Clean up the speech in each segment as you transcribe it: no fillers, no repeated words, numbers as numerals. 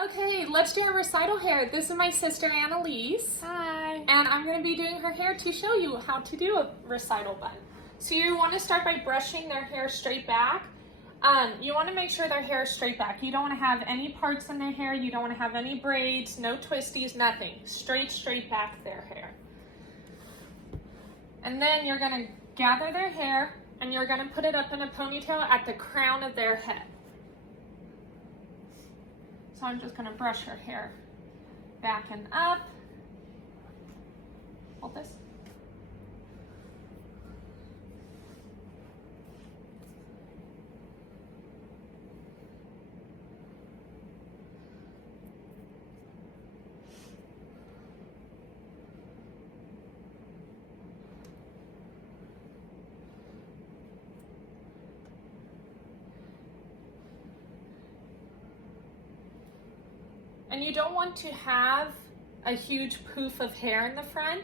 Okay, let's do our recital hair. This is my sister Annalise. Hi. And I'm going to be doing her hair to show you how to do a recital bun. So you want to start by brushing their hair straight back. You want to make sure their hair is straight back. You don't want to have any parts in their hair. You don't want to have any braids, no twisties, nothing. Straight back their hair. And then you're going to gather their hair and you're going to put it up in a ponytail at the crown of their head. So I'm just going to brush her hair back and up. Hold this. And you don't want to have a huge poof of hair in the front.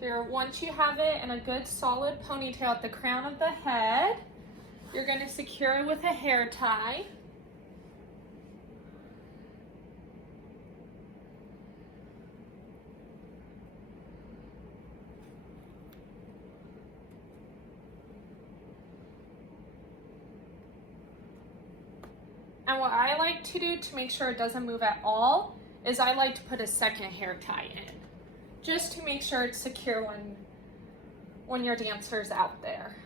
So once you have it in a good solid ponytail at the crown of the head, you're going to secure it with a hair tie. And what I like to do to make sure it doesn't move at all is I like to put a second hair tie in, just to make sure it's secure when your dancer's out there.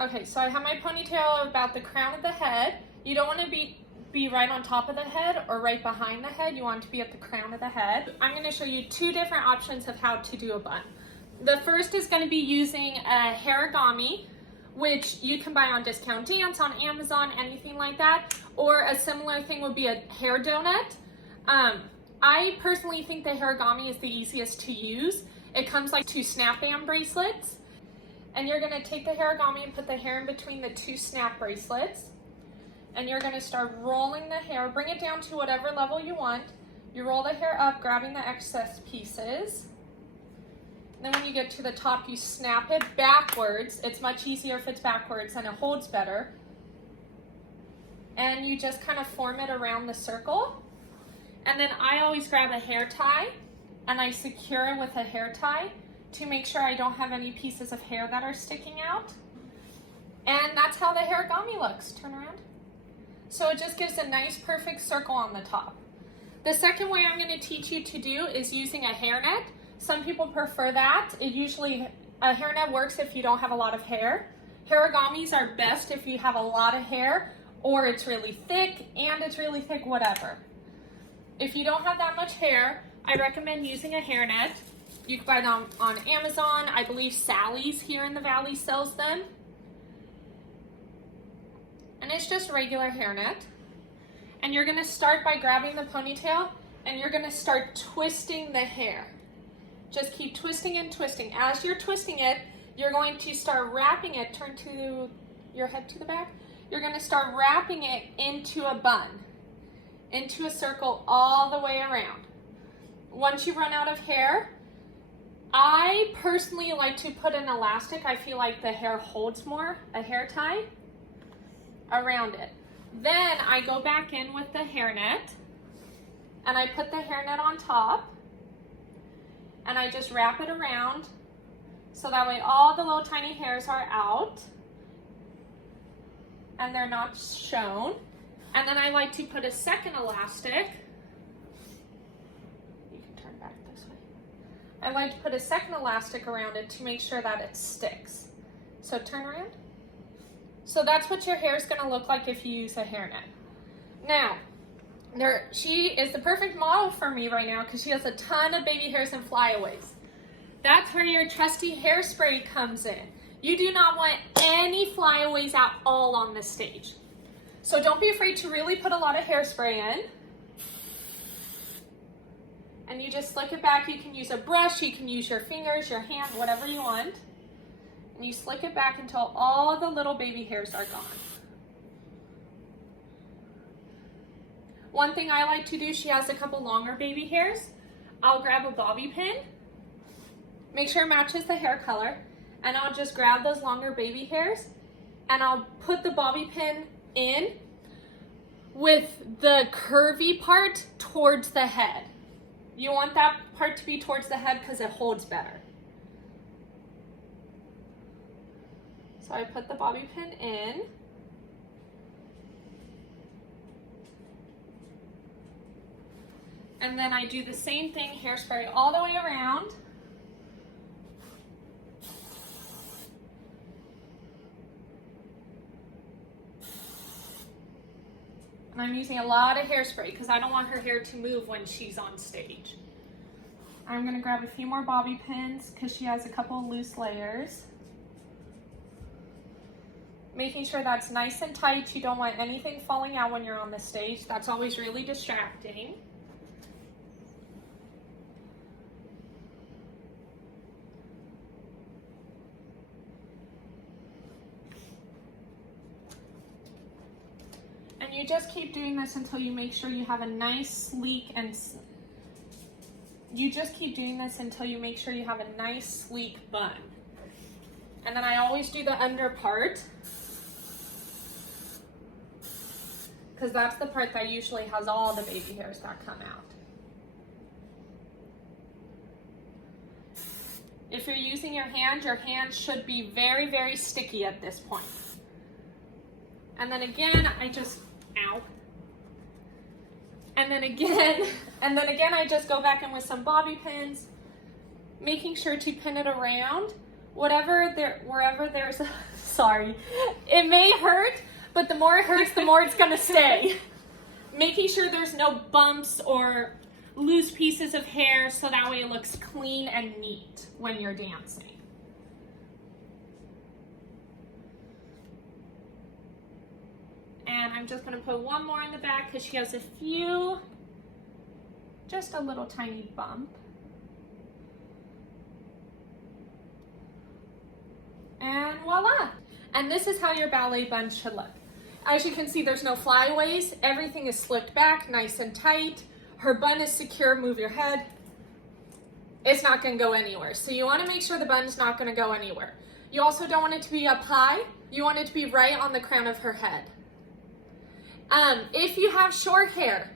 Okay, so I have my ponytail about the crown of the head. You don't want to be right on top of the head or right behind the head. You want it to be at the crown of the head. I'm going to show you two different options of how to do a bun. The first is going to be using a hairigami, which you can buy on Discount Dance, on Amazon, anything like that. Or a similar thing would be a hair donut. I personally think the hairigami is the easiest to use. It comes like two snap band bracelets. And you're going to take the hairigami and put the hair in between the two snap bracelets. And you're going to start rolling the hair. Bring it down to whatever level you want. You roll the hair up, grabbing the excess pieces. Then when you get to the top, you snap it backwards. It's much easier if it's backwards and it holds better. And you just kind of form it around the circle. And then I always grab a hair tie and I secure it with a hair tie to make sure I don't have any pieces of hair that are sticking out. And that's how the hairigami looks. Turn around. So it just gives a nice perfect circle on the top. The second way I'm going to teach you to do is using a hairnet. Some people prefer that. A hairnet works if you don't have a lot of hair. Harigamis are best if you have a lot of hair or it's really thick and it's really thick, whatever. If you don't have that much hair, I recommend using a hairnet. You can buy them on Amazon. I believe Sally's here in the Valley sells them. And it's just a regular hairnet. And you're gonna start by grabbing the ponytail and you're gonna start twisting the hair. Just keep twisting and twisting. As you're twisting it, you're going to start wrapping it. Turn to your head to the back. You're going to start wrapping it into a bun, into a circle all the way around. Once you run out of hair, I personally like to put an elastic. I feel like the hair holds more, a hair tie around it. Then I go back in with the hairnet and I put the hairnet on top. And I just wrap it around so that way all the little tiny hairs are out and they're not shown. And then I like to put a second elastic. You can turn back this way. I like to put a second elastic around it to make sure that it sticks. So turn around. So that's what your hair is going to look like if you use a hairnet. Now, she is the perfect model for me right now because she has a ton of baby hairs and flyaways. That's where your trusty hairspray comes in. You do not want any flyaways at all on the stage. So don't be afraid to really put a lot of hairspray in. And you just slick it back. You can use a brush, you can use your fingers, your hand, whatever you want. And you slick it back until all the little baby hairs are gone. One thing I like to do, she has a couple longer baby hairs. I'll grab a bobby pin, make sure it matches the hair color, and I'll just grab those longer baby hairs and I'll put the bobby pin in with the curvy part towards the head. You want that part to be towards the head because it holds better. So I put the bobby pin in. And then I do the same thing, hairspray all the way around. And I'm using a lot of hairspray because I don't want her hair to move when she's on stage. I'm gonna grab a few more bobby pins because she has a couple of loose layers. Making sure that's nice and tight. You don't want anything falling out when you're on the stage. That's always really distracting. And you just keep doing this until you make sure you have a nice, sleek, and bun. And then I always do the under part, because that's the part that usually has all the baby hairs that come out. If you're using your hand should be very, very sticky at this point. And then again, I just I just go back in with some bobby pins, making sure to pin it around wherever there's sorry, it may hurt, but the more it hurts, the more it's gonna stay. Making sure there's no bumps or loose pieces of hair so that way it looks clean and neat when you're dancing. And I'm just gonna put one more in the back because she has a few, just a little tiny bump. And voila! And this is how your ballet bun should look. As you can see, there's no flyaways. Everything is slicked back, nice and tight. Her bun is secure. Move your head. It's not gonna go anywhere. So you wanna make sure the bun's not gonna go anywhere. You also don't want it to be up high. You want it to be right on the crown of her head. If you have short hair,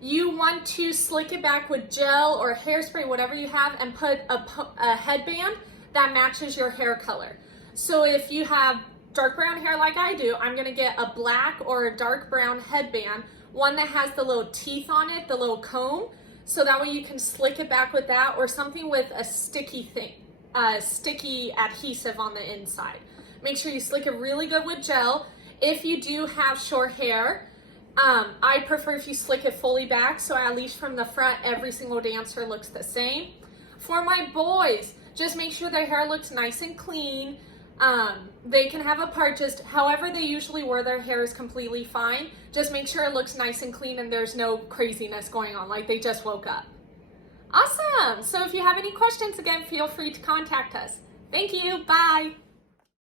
you want to slick it back with gel or hairspray, whatever you have, and put a headband that matches your hair color. So if you have dark brown hair like I do, I'm gonna get a black or a dark brown headband, one that has the little teeth on it, the little comb, so that way you can slick it back with that, or something with a sticky adhesive on the inside. Make sure you slick it really good with gel. If you do have short hair, I prefer if you slick it fully back, so at least from the front, every single dancer looks the same. For my boys, just make sure their hair looks nice and clean. They can have a part, just however they usually wear their hair is completely fine. Just make sure it looks nice and clean and there's no craziness going on, like they just woke up. Awesome! So if you have any questions, again, feel free to contact us. Thank you, bye!